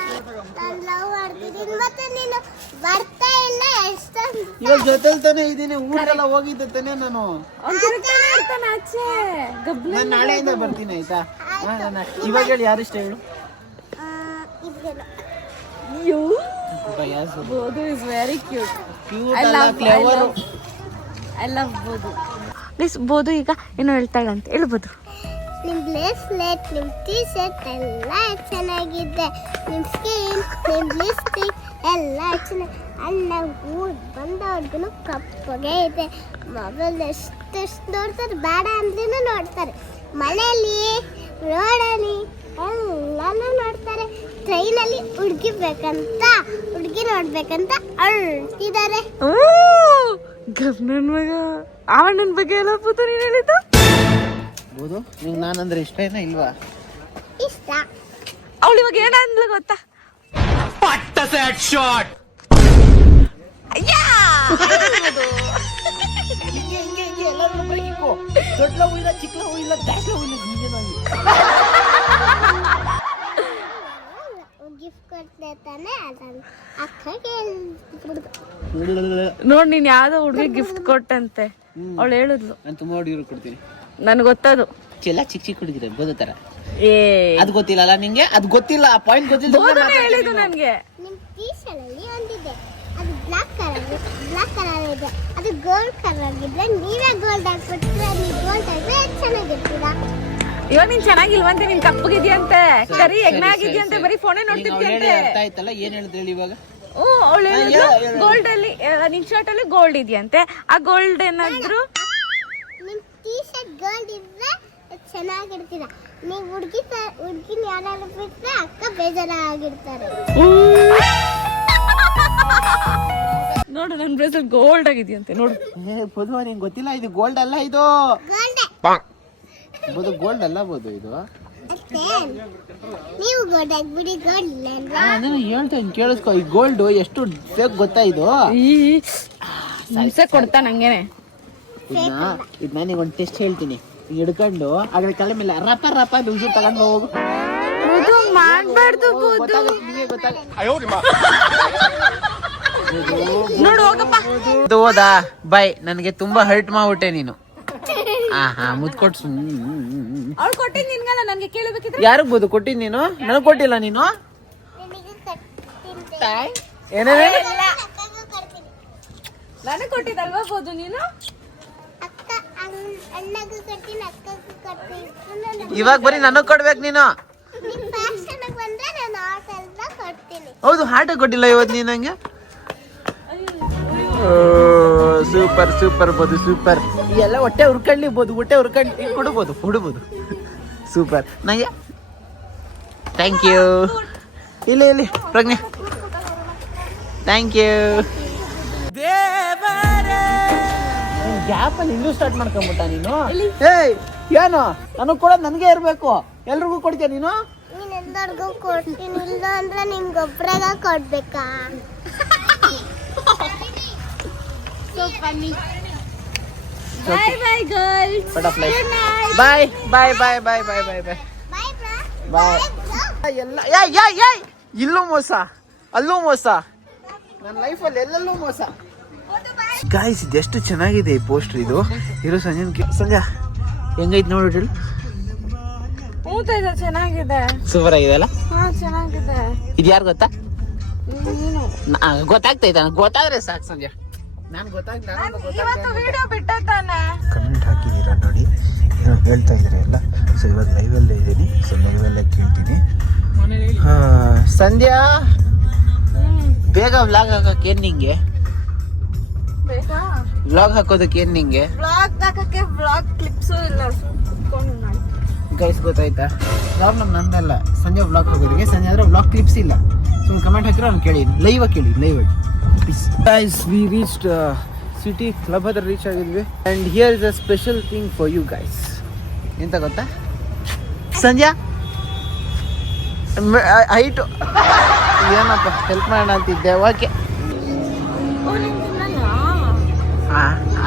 ಲವ್ ಮಾಡ್ತಿದ್ದೀನಿ. ಮತ್ತೆ ನೀನು ಬರ್ತಾ ಇಲ್ಲ. ಎಷ್ಟೊಂದು ಇವಾಗ ಜೊತೆಲಿ ತಾನೇ ಇದ್ದೀನಿ. ಊರೆಲ್ಲ ಹೋಗಿದ್ದೆ ತಾನೇ ನಾನು. ಆಚೆ ಗಬ್ನ. ನಾನು ನಾಳೆಯಿಂದ ಬರ್ತೀನಿ, ಆಯ್ತಾ? ಇವಾಗ ಹೇಳಿ, ಯಾರು ಇಷ್ಟ ಹೇಳು? ಇಬ್ರು. ಪ್ರಯಾಸ ಬೋದು is very cute. Cute I ಅಲ್ಲ love ಕ್ಲೇವರ್. ಐ ಲವ್ ಬೋದು. ಪ್ಲೀಸ್ ಬೋದು ಈಗ ಏನೋ ಹೇಳ್ತಾಳಂತೆ, ಹೇಳ್ಬೋದು. ನಿಮ್ ಬ್ರೇಸ್ಲೆಟ್, ನಿಮ್ ಟೀ ಶರ್ಟ್ ಎಲ್ಲ ಚೆನ್ನಾಗಿದೆ. ನಿಮ್ ಸ್ಕಿನ್, ನಿಮ್ ಲಿಪ್ಸ್ಟಿಕ್ ಎಲ್ಲ ಚೆನ್ನಾಗಿ. ಅಲ್ಲ ಊರ್ ಬಂದವ್ರಿಗೂ ಕಪ್ಪಗೆ ಇದೆ. ಮೊಬೈಲ್ ಎಷ್ಟು ನೋಡ್ತಾರೆ, ಬೇಡ ಅಂದ್ರೂ ನೋಡ್ತಾರೆ. ಮನೆಯಲ್ಲಿ, ರೋಡಲ್ಲಿ ಎಲ್ಲಾನು ನೋಡ್ತಾರೆ. ಟ್ರೈನಲ್ಲಿ ಹುಡುಗಿ ನೋಡ್ಬೇಕಂತ ಅಳ್ತಿದ್ದಾರೆ. ಗಬ್ನನ್ ಮಗ ಅವಣ್ಣನ ಬಗ್ಗೆ ಎಲ್ಲ ಬೋದು ನೀನು ಹೇಳಿದ್ದು. ಬೋದು ನಿಂಗೆ ನಾನಂದ್ರೆ ಇಷ್ಟ ಏನೋ ಇಲ್ವಾ? ಇಷ್ಟ. ಅವಳು ಇವಾಗ ಏನಂದ್ಲು ಗೊತ್ತಾ? ಅಯ್ಯಾ! ದೊಡ್ಡ ಲವ್ ಇಲ್ಲ, ಚಿಕ್ಕ ಲವ್ ಇಲ್ಲ, ಡ್ಯಾಶ್ ಲವ್ ಇಲ್ಲ. ಗಿಫ್ಟ್ ಕೊಡ್ತೇ ತಾನೆ, ಅದನ್ನು ಅಕ್ಕಗೆ ನೋಡ್ ನೀನ್ ಯಾವ್ದೋ ಹುಡುಗಿ ಗಿಫ್ಟ್ ಕೊಟ್ಟಂತೆ, ಅವಳು ಹೇಳಿದ್ಲು. ನಾನು ತುಂಬಾ ಹುಡುಗಿರು ಕೊಡ್ತೀನಿ. ನನ್ಗೆ ಗೊತ್ತದು. ಚೆಲ್ಲ ಚಿಕ್ಕ ಚಿಕ್ಕ ಹುಡುಗಿರ ಬೋದು ತರ. ಏ ಅದು ಗೊತ್ತಿಲ್ಲ ನಿಂಗೆ, ಅದು ಗೊತ್ತಿಲ್ಲ, ಆ ಪಾಯಿಂಟ್ ಗೊತ್ತಿಲ್ಲ. ಬೋಧನೆ ಹೇಳಿದ್ದು ನನ್ಗೆ. ನಿಮ್ ಟೀ ಶರ್ಟ್ ಅಲ್ಲಿ ಒಂದಿದೆ, ಅದು ಬ್ಲಾಕ್ ಕಲರ್ ಇದೆ. ಅದು ಗೋಲ್ಡ್ ಕಲರ್ ಆಗಿದ್ರೆ ನೀವೇ ಗೋಲ್ಡ್ ಹಾಕ್ಬಿಟ್ರೆ ನೀವು ಗೋಲ್ಡ್ ಹಾಕಿದ್ರೆ ಚೆನ್ನಾಗಿರ್ತೀರಾ. ಇವಾಗ ನೀನ್ ಚೆನ್ನಾಗಿಲ್ವಂತೆ, ನೀನ್ ಕಪ್ಪಗಿದ್ಯಂತೆ, ಕರಿ ಎಗ್ನ ಆಗಿದ್ಯಂತೆ, ಬರೀ ಫೋನೇ ನೋಡ್ತಿದ್ಯಂತೆ. ಅರ್ಥ ಆಯ್ತಲ್ಲ ಏನ್ ಹೇಳಿದ್ರಿ ಇವಾಗ? ಅವಳು ಹೇಳಿದ್ರು ಗೋಲ್ಡ್ ಅಲ್ಲಿ, ನಿನ್ ಶರ್ಟ್ ಅಲ್ಲಿ ಗೋಲ್ಡ್ ಇದೆಯಂತೆ. ಆ ಗೋಲ್ಡ್ ಏನಾದ್ರು ನಿಮ್ ಟೀ ಶರ್ಟ್ ಗೋಲ್ಡ್ ಇದ್ರೆ ಚೆನ್ನಾಗಿರ್ತೀರಾ. ನೀವು ಹುಡುಗಿನ ಯಾರು ಬಿಟ್ರೆ ಅಕ್ಕ ಬೇಜಾರಾಗಿರ್ತಾರೆ. ನೋಡು ನನ್ ಬ್ರೇಸಲ್ ಗೋಲ್ಡ್ ಆಗಿದೆಯಂತೆ ನೋಡು. ಬೋದು ನಿಂಗೆ ಗೊತ್ತಿಲ್ಲ, ಇದು ಗೋಲ್ಡ್ ಅಲ್ಲ, ಇದು ಬೋದು ಗೋಲ್ಡ್ ಅಲ್ಲ ಬೋದು ಇದು. ಅಷ್ಟೇ, ನೀವು ಗೋಲ್ಡ್ ಹಾಕ್ಬಿಡಿ, ಗೋಲ್ಡ್ ಇಲ್ಲ ಅಲ್ವಾ? ನಾನು ಹೇಳ್ತೇನೆ ಕೇಳಿಸ್ಕೊ, ಈ ಗೋಲ್ಡ್ ಎಷ್ಟು ಫೇಕ್ ಗೊತ್ತಾ ಇದು? ಹಿಂಸೆ ಕೊಡ್ತಾ ನಂಗೇನೆ. ಇದನ್ನ ನೀಗ ಒಂದು ಟೆಸ್ಟ್ ಹೇಳ್ತೀನಿ. ಹಿಡ್ಕೊಂಡು ಅದ್ರ ಕಲೆ ಮೇಲೆ ರಪ ಬಿಸಿ ತಗೊಂಡು ಹೋಗು. ಮಾಡ್ಬಾರ್ದು ನೋಡು, ಹೋಗಪ್ಪ. ಹೋದಾ ಬಾಯ್, ನನಗೆ ತುಂಬಾ ಹರ್ಟ್ ಮಾಡ್ಬಿಟ್ಟೆ ನೀನು. ಮುದ್ಕೊಟ್ಟು ಅವ್ಳು ಕೊಟ್ಟಿದ್ ನಿನ್ಗಲ್ಲ, ನನ್ಗೆ ಕೇಳಬೇಕಿದ್ರೆ. ಯಾರಿಗ್ ಬೋದು ಕೊಟ್ಟಿದ್ ನೀನು? ನನಗ್ ಕೊಟ್ಟಿಲ್ಲ ನೀನು. ಏನೇ ಅಕ್ಕಗೂ ಕೊಡ್ತೀನಿ. ನನಗ್ ಕೊಟ್ಟಿದ್ದಲ್ವಾ ಬೋದು ನೀನು? ಅಕ್ಕ ಅಣ್ಣಗೂ ಕೊಡ್ತೀನಿ, ಅಕ್ಕಗೂ ಕೊಡ್ತೀನಿ. ಇವಾಗ ಬರೀ ನನಗ್ ಕೊಡ್ಬೇಕು ನೀನು. ನಿಮ್ ಫ್ಯಾಷನ್ ಬಂದ್ರೆ ನಾನು ಆರ್ಟ್ ಎಲ್ಲ ಕೊಡ್ತೀನಿ. ಹೌದು, ಹಾರ್ಟ್ ಕೊಟ್ಟಿಲ್ಲ ಇವತ್ತು ನೀನು ನಂಗೆ. ಸೂಪರ್ ಸೂಪರ್ ಬೋದು ಸೂಪರ್. ಎಲ್ಲ ಹೊಟ್ಟೆ ಹುರ್ಕೊಳ್ಳಿ ಬೋದು, ಹೊಟ್ಟೆ ಹುರ್ಕೊಂಡು ಕೊಡ್ಬೋದು. ಸೂಪರ್ ನಂಗೆ. Thank you. ಇಲ್ಲಿ ಪ್ರಜ್ಞೆ, ಥ್ಯಾಂಕ್ ಯು. ಗ್ಯಾಪಲ್ಲಿ ಇನ್ನೂ ಸ್ಟಾರ್ಟ್ ಮಾಡ್ಕೊಂಬಿಟ್ಟ ನೀನು. ಏಯ್ ಏನು ನನಗೆ ಕೊಡೋದು ನನಗೆ ಇರಬೇಕು, ಎಲ್ರಿಗೂ ಕೊಡ್ತೀಯ ನೀನು? ನೀನ್ ಎಲ್ಲರಿಗೂ ಕೊಡ್ತೀನಿ, ಇಲ್ಲ ಅಂದ್ರೆ ನಿಮ್ಗೊಬ್ರಾಗ ಕೊಡ್ಬೇಕಾ? Bye bye girls. ಬಟರ್ಫ್ಲೈ. ಬಾಯ್ ಬಾಯ್ ಬಾಯ್ ಬಾಯ್ ಬಾಯ್ ಬಾಯ್ ಬಾಯ್ ಬಾಯ್ ಬ್ರಾ. ಬಾಯ್. ಎಲ್ಲ ಇಲ್ಲೂ ಮೋಸ, ಅಲ್ಲೂ ಮೋಸ, ನನ್ನ ಲೈಫಲ್ಲಿ ಎಲ್ಲೆಲ್ಲೂ ಮೋಸ. ಗಾಯ್ಸ್, ಇದೆಷ್ಟು ಚೆನ್ನಾಗಿದೆ ಈ ಪೋಸ್ಟರ್. ಇದು ಇರೋ ಸಂಜೆ ಹೆಂಗೈತೆ ನೋಡಿ. ಚೆನ್ನಾಗಿದೆ, ಸೂಪರ್ ಆಗಿದೆ ಅಲ್ಲ? ಚೆನ್ನಾಗಿದೆ. ಇದು ಯಾರು ಗೊತ್ತಾ? ನೀನು ಗೊತ್ತಾಗ್ತೈತ? ಗೊತ್ತಾದ್ರೆ ಸಾಕು ಸಂಜೆ. ನಾನು ಇವತ್ತು ವಿಡಿಯೋ ಬಿಟ್ಟ ತಾನೆ. ಕಮೆಂಟ್ ಹಾಕಿದ್ದೀರಾ ನೋಡಿ, ಏನೋ ಹೇಳ್ತಾ ಇದ್ದೀರಾ ಎಲ್ಲ. ಸೊ ಇವಾಗ ಲೈವಲ್ಲೇ ಇದ್ದೀನಿ, ಸೊ ಲೈವಲ್ಲೇ ಕೇಳ್ತೀನಿ. ಸಂಧ್ಯಾ, ಬೇಗ ವ್ಲಾಗ್ ಹಾಕಕ್ಕೆ ಏನ್ ನಿಂಗೆ? ವ್ಲಾಗ್ ಹಾಕೋದಕ್ಕೆ ಏನ್ ನಿಂಗೆ? ವ್ಲಾಗ್ ಹಾಕಕ್ಕೆ ವ್ಲಾಗ್ ಕ್ಲಿಪ್ಸು ಇಲ್ಲ. ಗೈಸ್ ಗೊತ್ತಾಯ್ತಾ, ಪ್ರಾಬ್ಲಮ್ ನಂದಲ್ಲ. ಸಂಜೆ ವ್ಲಾಗ್ ಹಾಕೋದಕ್ಕೆ, ಸಂಜೆ ಆದ್ರೆ ವ್ಲಾಗ್ ಕ್ಲಿಪ್ಸ್ ಇಲ್ಲ. ಸೊ ಕಮೆಂಟ್ ಹಾಕಿರೋ ನಾನು ಕೇಳಿ, ಲೈವ್ ಆಗಿ guys. We reached city, club ಹತ್ರ ರೀಚ್ ಆಗಿದ್ವಿ. And here is a special thing for you guys. ಎಂತ ಗೊತ್ತಾ ಸಂಧ್ಯಾ? ಹೈಟು ಏನಪ್ಪ ಹೆಲ್ಪ್ ಮಾಡೋಣ ಅಂತಿದ್ದೆ. ಓಕೆ,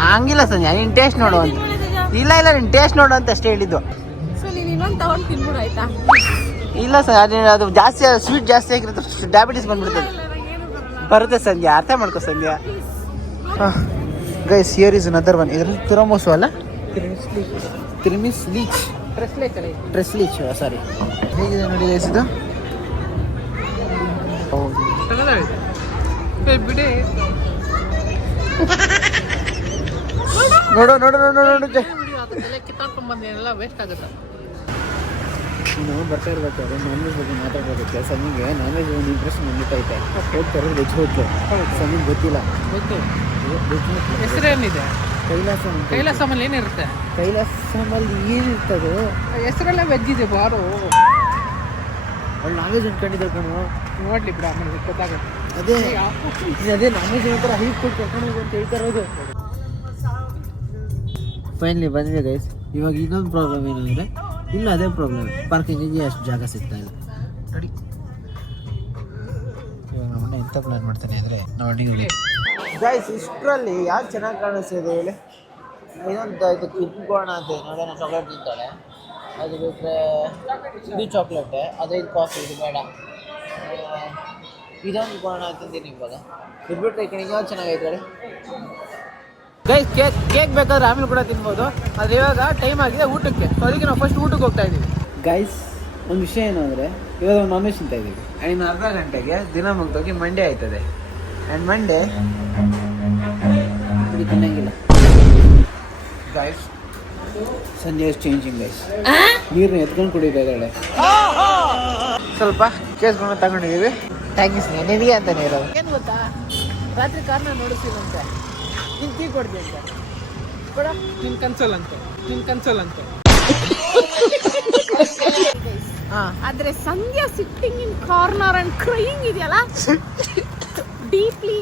ಹಂಗಿಲ್ಲ ಸಂಧ್ಯಾ, ನೀನು ಟೇಸ್ಟ್ ನೋಡು ಅಂತ. ಇಲ್ಲ ನೀನು ಟೇಸ್ಟ್ ನೋಡು ಅಂತ ಅಷ್ಟೇ ಹೇಳಿದ್ದು. ಸೊ ನೀನು ಇನ್ನೊಂದು ತಗೊಂಡು ತಿನ್ಬಿಡು ಆಯ್ತಾ? ಇಲ್ಲ ಸರ್, ಅದು ಜಾಸ್ತಿ ಸ್ವೀಟ್ ಜಾಸ್ತಿ ಆಗಿರುತ್ತೆ, ಡಯಾಬಿಟಿಸ್ ಬಂದ್ಬಿಡ್ತದೆ. ಬರುತ್ತೆ ಸಂಧ್ಯಾ, ಅರ್ಥ ಮಾಡ್ಕೋ Sandhya. Guys, here is another one. ಇದ್ರ ತಿರಮೋಸು ಅಲ್ಲ, ಟ್ರೆಸ್ಲೀಚ್ ಸಾರಿ. ಹೇಗಿದೆ ನೋಡಿ ಗೈಸ್ ಇದು. ಬಿಡಿ ನೋಡು ನೋಡು ನೋಡು ನೋಡು ಅದಕ್ಕೆಲ್ಲ ಕಿತ್ತಾಡ್ಕೊಂಡ್ ಬಂದೇನೆಲ್ಲ ವೇಸ್ಟ್ ಆಗುತ್ತೆ. ನಾವು ಬರ್ತಾ ಇರ್ಬೇಕಾದ್ರೆ ನಾನ್ ವೆಜ್ ಬಗ್ಗೆ ಮಾತಾಡ್ಬೋದಕ್ಕೆ ಸಮಿಗೆ ನಾನ್ ವೆಜ್ ಒಂದು ಇಂಟ್ರೆಸ್ಟ್ ಬಂದಿಟ್ಟೈತೆ ಹೋಗ್ತಾ ಇರೋದು ವೆಜ್ ಹೋಟ್ಲು ಸಮಿಗೆ ಗೊತ್ತಿಲ್ಲ. ಗೊತ್ತು ಹೆಸರೇನಿದೆ? ಕೈಲಾಸ ಅಂತ. ಕೈಲಾಸಮಲ್ಲಿ ಏನಿರುತ್ತೆ? ಕೈಲಾಸಮಲ್ಲಿ ಏನಿರ್ತದೆ? ಹೆಸರೆಲ್ಲ ವೆಜ್ ಇದೆ ಬಾರು. ಅವ್ಳು ನಾನ್ ವೆಜ್ ಅನ್ಕೊಂಡಿದ್ದೆ ಕಣು. ನೋಡ್ಲಿ ಬಿಡ ಆಮೇಲೆ ಗೊತ್ತಾಗುತ್ತೆ. ಅದೇ ನಾನ್ ವೆಜ್ ಒಂಥರ ಹೀಗೆ ಕೊಟ್ಟು ಕರ್ಕೊಂಡು ಹೋಗು ಅಂತ ಹೇಳ್ತಾ ಇರೋದು. ಫೈನಲಿ ಬಂದ್ವಿ ಗೈಸ್. ಇವಾಗ ಇನ್ನೊಂದು ಪ್ರಾಬ್ಲಮ್ ಏನಂದರೆ ಇಲ್ಲ ಅದೇ ಪ್ರಾಬ್ಲಮ್, ಪಾರ್ಕಿಂಗಿಗೆ ಅಷ್ಟು ಜಾಗ ಸಿಗ್ತಾ ಇಲ್ಲ. ನೋಡಿ ಇವಾಗ ನಮ್ಮನ್ನ ಎಂಥ ಪ್ಲಾನ್ ಮಾಡ್ತಾನೆ ಅಂದರೆ ನಾವು ಅಡಿಗೆ ಗೈಸ್ ಇಷ್ಟರಲ್ಲಿ ಯಾಕೆ ಚೆನ್ನಾಗಿ ಕಾಣಿಸ್ತಿದೆ ಹೇಳಿ. ಇನ್ನೊಂದು ಇದು ಕಿತ್ಕೋಣ ಅಂತ ನೋಡೋಣ. ಚಾಕ್ಲೇಟ್ ತಿಂತಾಳೆ, ಅದು ಬಿಟ್ಟರೆ ಇದು ಚಾಕ್ಲೇಟೆ, ಅದು ಇದು ಕಾಫಿ, ಇದು ಬೇಡ. ಇದೊಂದು ಕೋಣ ತಿಂತೀನಿ ಇವಾಗ. ಇದು ಬಿಟ್ಟರೆ ಈ ಕಡೆ ಯಾವ್ದು ಚೆನ್ನಾಗೈತೆ ಹೇಳಿ ಗೈಸ್. ಕೇಕ್ ಬೇಕಾದ್ರೆ ಆಮೇಲೆ ಕೂಡ ತಿನ್ಬೋದು, ಆದರೆ ಇವಾಗ ಟೈಮ್ ಆಗಿದೆ ಊಟಕ್ಕೆ. ಸೊ ಅದಕ್ಕೆ ನಾವು ಫಸ್ಟ್ ಊಟಕ್ಕೆ ಹೋಗ್ತಾ ಇದ್ದೀವಿ ಗೈಸ್. ಒಂದು ವಿಷಯ ಏನು ಅಂದರೆ ಇವಾಗ ನಾನ್ ವೆಜ್ ತಿಂತಾ ಇದ್ದೀವಿ. ಇನ್ನು ಅರ್ಧ ಗಂಟೆಗೆ ದಿನ ಮುಗ್ದೋಗಿ ಮಂಡೇ ಆಯ್ತದೆ. ಆ್ಯಂಡ್ ಮಂಡೇ ಇದು ತಿನ್ನಂಗಿಲ್ಲ ಗೈಸ್. ಸಂಜೆ ಇಸ್ ಚೇಂಜಿಂಗ್ ಗೈಸ್. ನೀರನ್ನ ಎತ್ಕೊಂಡು ಕುಡಿಬೇಕಾದ್ರೆ ಸ್ವಲ್ಪ ಕೇಸ್ಕೊಂಡು ತಗೊಂಡಿದ್ದೀವಿ. ಥ್ಯಾಂಕ್ಸ್ ನಿನಗೆ ಅಂತಾನೆ ಇರೋದು. ಏನು ಗೊತ್ತಾ, ರಾತ್ರಿ ಕಾರ್ನ ನೋಡಿಸ್ತೀನಂತೆ, ನೀನು ಟೀ ಕೊಡ್ತೀನಿ ಅಂತ ಕೊಡ. ನಿನ್ನ ಕನ್ಸೋಲ್ ಅಂತ ಆದ್ರೆ Sandhya sitting in corner and crying ಇದೆಯಲ್ಲ, ಡೀಪ್ಲಿ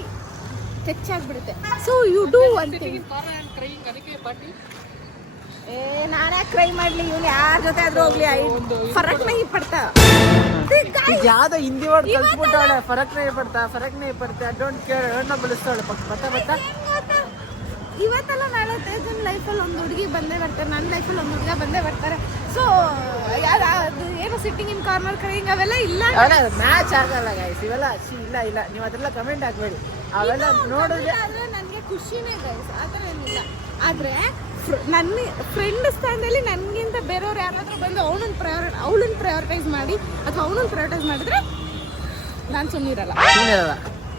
ಟಚ್ ಆಗ್ಬಿಡುತ್ತೆ. So you do one thing. ಅದಕ್ಕೆ ಪಾರ್ಟಿ ನಾನೇ ಕ್ರೈ ಮಾಡ್ಲಿ, ಇವನು ಯಾರ ಜೊತೆ ಆದ್ರೂ ಹೋಗ್ಲಿ, ಫರಕ್ ನಹಿ ಪಡ್ತಾ. ಯಾವ್ದೋ ಹಿಂದಿ ವರ್ಡ್ ಕಲ್ತ್ಬಿಟ್ಟಾಳೆ. ಫರಕ್ ನಹಿ ಪಡ್ತಾ ಡೋಂಟ್ ಕೇರ್. ಹೆಣ್ಣ ಬೆಳೆಸ್ತಾಳೆ ಬತ್ತಾ. ಇವತ್ತೆಲ್ಲ ನಾಳೆ ತೇಜನ್ ಲೈಫಲ್ಲಿ ಒಂದು ಹುಡುಗಿ ಬಂದೇ ಬರ್ತಾರೆ, ನನ್ನ ಲೈಫಲ್ಲಿ ಒಂದು ಹುಡುಗ ಬಂದೇ ಬರ್ತಾರೆ. ಸೊ ಅದು ಏನು ಸಿಟ್ಟಿಂಗ್ ಇನ್ ಕಾರ್ನರ್ ಕ್ರೈಯಿಂಗ್ ಅವೆಲ್ಲ ಇಲ್ಲ, ಮ್ಯಾಚ್ ಆಗಲ್ಲ ಗೈಸ್ ಇವೆಲ್ಲ. ಇಲ್ಲ ನೀವು ಅದೆಲ್ಲ ಕಮೆಂಟ್ ಹಾಕ್ಬೇಡಿ. ಅವೆಲ್ಲ ನೋಡಿದ್ರೆ ಆದ್ರೆ ನನಗೆ ಖುಷಿನೇ ಗೈಸ್, ಆ ಥರ ಏನಿಲ್ಲ. ಆದರೆ ನನ್ನ ಫ್ರೆಂಡ್ ಸ್ಥಾನದಲ್ಲಿ ನನಗಿಂತ ಬೇರೆಯವ್ರು ಯಾರಾದರೂ ಬಂದು ಅವಳನ್ನ ಪ್ರಯಾರಿಟೈಸ್ ಮಾಡಿ ಅಥವಾ ಅವನನ್ನ ಪ್ರಯಾರಿಟೈಸ್ ಮಾಡಿದ್ರೆ ನಾನು ಸುಮ್ಮನಿರಲ್ಲ.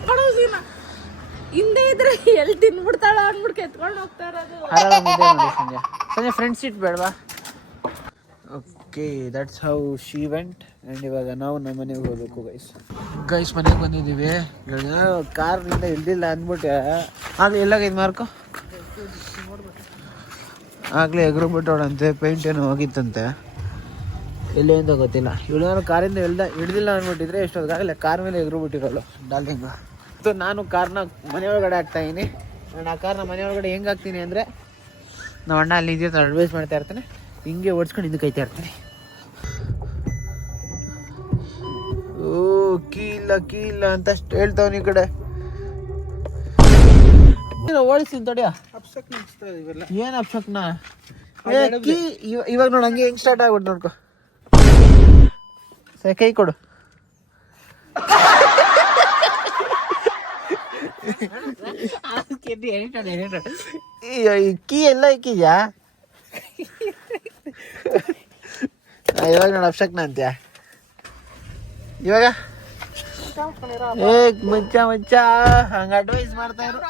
ಪಡೋದಿನ ಹಿಂದೆ ಇದ್ರೆ ಎಲ್ಲಿ ತಿನ್ಬಿಡ್ತಾಳ ಅಂದ್ಬಿಟ್ಟು ಎತ್ಕೊಂಡು ಹೋಗ್ತಾ ಇರೋದು. ಸಂಜೆ ಫ್ರೆಂಡ್ ಸೀಟ್ ಬೇಡವಾ? Okay that's how she went. And ಇವಾಗ ನಾವು ನಮ್ಮ ಮನೆಗೆ ಹೋಗ್ಬೇಕು ಗೈಸ್. ಮನೆಗೆ ಬಂದಿದ್ದೀವಿ. ಕಾರ್ನಿಂದ ಇಲ್ದಿಲ್ಲ ಅಂದ್ಬಿಟ್ಟೆ ಆಗಲಿ ಎಲ್ಲಾಗೈದು ಮಾರ್ಕು ಆಗಲೇ ಎಗ್ರು ಬಿಟ್ಟೋಳಂತೆ. ಪೇಂಟ್ ಏನೋ ಹೋಗಿತ್ತಂತೆ, ಎಲ್ಲಿ ಅಂತ ಗೊತ್ತಿಲ್ಲ. ಇವಳು ಕಾರಿಂದ ಹಿಡ್ದಿಲ್ಲ ಅಂದ್ಬಿಟ್ಟಿದ್ರೆ ಎಷ್ಟೊತ್ತಾಗಲೇ ಕಾರ್ ಮೇಲೆ ಎಗ್ರು ಬಿಟ್ಟಿರೋಳು ಡಾರ್ಲಿಂಗ್. ಸೊ ನಾನು ಕಾರ್ನ ಮನೆಯೊಳಗಡೆ ಹಾಕ್ತಾಯಿದ್ದೀನಿ. ನಾನು ಆ ಕಾರ್ನ ಮನೆಯೊಳಗಡೆ ಹೆಂಗೆ ಹಾಕ್ತೀನಿ ಅಂದರೆ ನಮ್ಮ ಅಣ್ಣ ಅಲ್ಲಿ ಇದೆಯೋ ಅಡ್ವೈಸ್ ಮಾಡ್ತಾ ಇರ್ತಾನೆ, ಹಿಂಗೆ ಓಡಿಸ್ಕೊಂಡು ಹಿಂದೆ ಕೈತಾ ಇರ್ತಾನೆ. ಓ ಕೀ ಇಲ್ಲ ಅಂತ ಅಷ್ಟು ಹೇಳ್ತಾವನಿ ಈ ಕಡೆ. ಓಡಿಸ್ತೀನಿ ತಡಿಯ. ಏನು ಅಪ್ಸಕ್ನ ಕೀ ಇವಾಗ ನೋಡು ಹಂಗೆ ಹೆಂಗೆ ಸ್ಟಾರ್ಟ್ ಆಗ್ಬಿಟ್ಟು ನೋಡ್ಕೊ. ಸರಿ ಕೈ ಕೊಡು. ಕೀ ಎಲ್ಲ ಇಕ್ಕಿದ್ಯಾ ಇವಾಗ ನೋಡು ಅಪ್ಸಕ್ನ ಅಂತ್ಯ. ಇವಾಗ ಮಚ್ಚ ಹಂಗ ಅಡ್ವೈಸ್ ಮಾಡ್ತಾ ಇರು.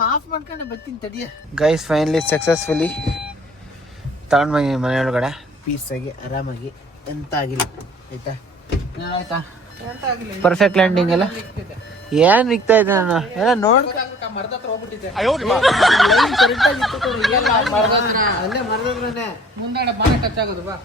ಮಾಫ್ ಮಾಡ್ಕೊಂಡೆ ಬರ್ತೀನಿ ತಡಿಯ. ಗೈಸ್ ಫೈನಲಿ ಸಕ್ಸಸ್ಫುಲಿ ತಗೊಂಡು ಬಂದಿ ಮನೆಯೊಳಗಡೆ ಪೀಸಾಗಿ ಆರಾಮಾಗಿ. ಎಂತ ಆಗಿಲ್ಲ ಆಯ್ತಾ? ಆಯ್ತಾ ಪರ್ಫೆಕ್ಟ್ ಲ್ಯಾಂಡಿಂಗ್ ಎಲ್ಲ ಏನ್ ನಿಗ್ತಾ ಇದ್ದೆ ನಾನು ಎಲ್ಲ ನೋಡ್. ಅಲ್ಲೇ ಮರದತ್ರನೇ ಮುಂದೆ ಮನೆ ಟಚ್ ಆಗೋದು ಬಾ.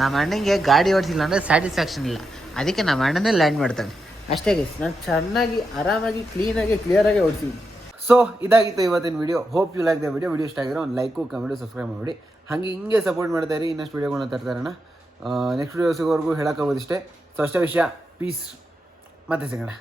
ನಮ್ಮ ಅಣ್ಣಂಗೆ ಗಾಡಿ ಓಡಿಸಿಲ್ಲ ಅಂದರೆ ಸ್ಯಾಟಿಸ್ಫ್ಯಾಕ್ಷನ್ ಇಲ್ಲ, ಅದಕ್ಕೆ ನಮ್ಮ ಅಣ್ಣನೇ ಲ್ಯಾಂಡ್ ಮಾಡ್ತಾನೆ ಅಷ್ಟೇ ಗೈಸ್. ನಾನು ಚೆನ್ನಾಗಿ ಆರಾಮಾಗಿ ಕ್ಲಿಯರಾಗಿ ಓಡಿಸಿದ್ದೀನಿ. ಸೊ ಇದಾಗಿತ್ತು ಇವತ್ತಿನ video. Hope you like the video ಇಷ್ಟ ಆಗಿರೋ ಒಂದು ಲೈಕು ಕಮೆಂಟು ಸಬ್ಸ್ಕ್ರೈಬ್ ಮಾಡಿ. ಹಾಗೆ ಹಿಂಗೆ ಸಪೋರ್ಟ್ ಮಾಡ್ತಾ ಇರಿ. ಇನ್ನಷ್ಟು ವೀಡಿಯೋಗಳನ್ನ ತರ್ತಾರಣ. ನೆಕ್ಸ್ಟ್ ವಿಡಿಯೋ ಸಿಗೋವರೆಗೂ ಹೇಳೋಕ್ಕಾಗೋದಿಷ್ಟೇ. ಸೊ ಅಷ್ಟೇ ವಿಷಯ. ಪೀಸ್ ಮತ್ತೆ ಸಿಗೋಣ.